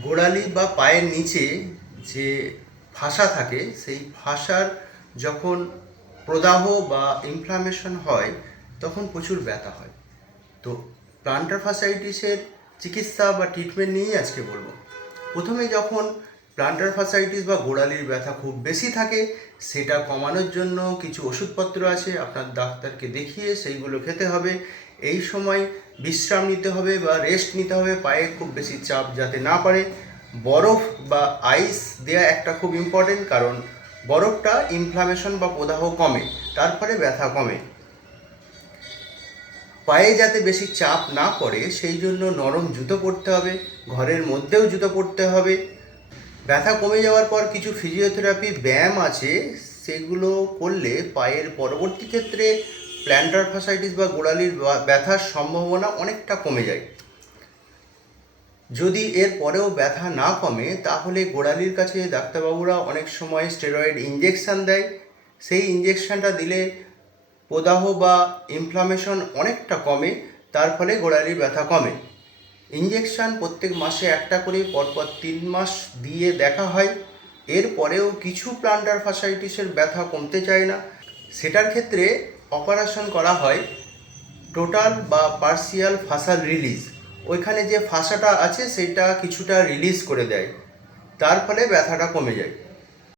গোড়ালি বা পায়ের নিচে যে ফাসা থাকে, সেই ফাসার যখন প্রদাহ বা ইনফ্লামেশন হয়, তখন প্রচুর ব্যথা হয়। তো প্লান্টার ফাসাইটিসের চিকিৎসা বা ট্রিটমেন্ট নিয়েই আজকে বলব। প্রথমে যখন প্লান্টার ফাসাইটিস বা গোড়ালির ব্যথা খুব বেশি থাকে, সেটা কমানোর জন্য কিছু ওষুধপত্র আছে, আপনার ডাক্তারকে দেখিয়ে সেইগুলো খেতে হবে। এই সময় বিশ্রাম নিতে হবে বা রেস্ট নিতে হবে, পায়ে খুব বেশি চাপ যাতে না পারে বরফ বা আইস দেওয়া একটা খুব ইম্পর্টেন্ট কারণ, বরফটা ইনফ্লামেশন বা প্রদাহ কমে তারপরে ব্যথা কমে। পায়ে যাতে বেশি চাপ না পড়ে, সেই জন্য নরম জুতো পরতে হবে, ঘরের মধ্যেও জুতো পরতে হবে। ব্যথা কমে যাওয়ার পর কিছু ফিজিওথেরাপি ব্যায়াম আছে, সেগুলো করলে পায়ের পরবর্তী ক্ষেত্রে প্ল্যান্টার ফাসাইটিস বা গোড়ালির ব্যথার সম্ভাবনা অনেকটা কমে যায়। যদি এর পরেও ব্যথা না কমে, তাহলে গোড়ালির কাছে ডাক্তারবাবুরা অনেক সময় স্টেরয়েড ইঞ্জেকশান দেয়। সেই ইঞ্জেকশানটা দিলে প্রদাহ বা ইনফ্লামেশন অনেকটা কমে, তার ফলে গোড়ালির ব্যথা কমে। ইঞ্জেকশন প্রত্যেক মাসে একটা করে, পরপর তিন মাস দিয়ে দেখা হয়। এরপরেও কিছু প্লান্টার ফাসাইটিসের ব্যথা কমতে চায় না। সেটার ক্ষেত্রে অপারেশন করা হয়, টোটাল বা পার্সিয়াল ফাসাল রিলিজ। ওইখানে যে ফাঁসাটা আছে, সেটা কিছুটা রিলিজ করে দেয়। তার ফলে ব্যথাটা কমে যায়।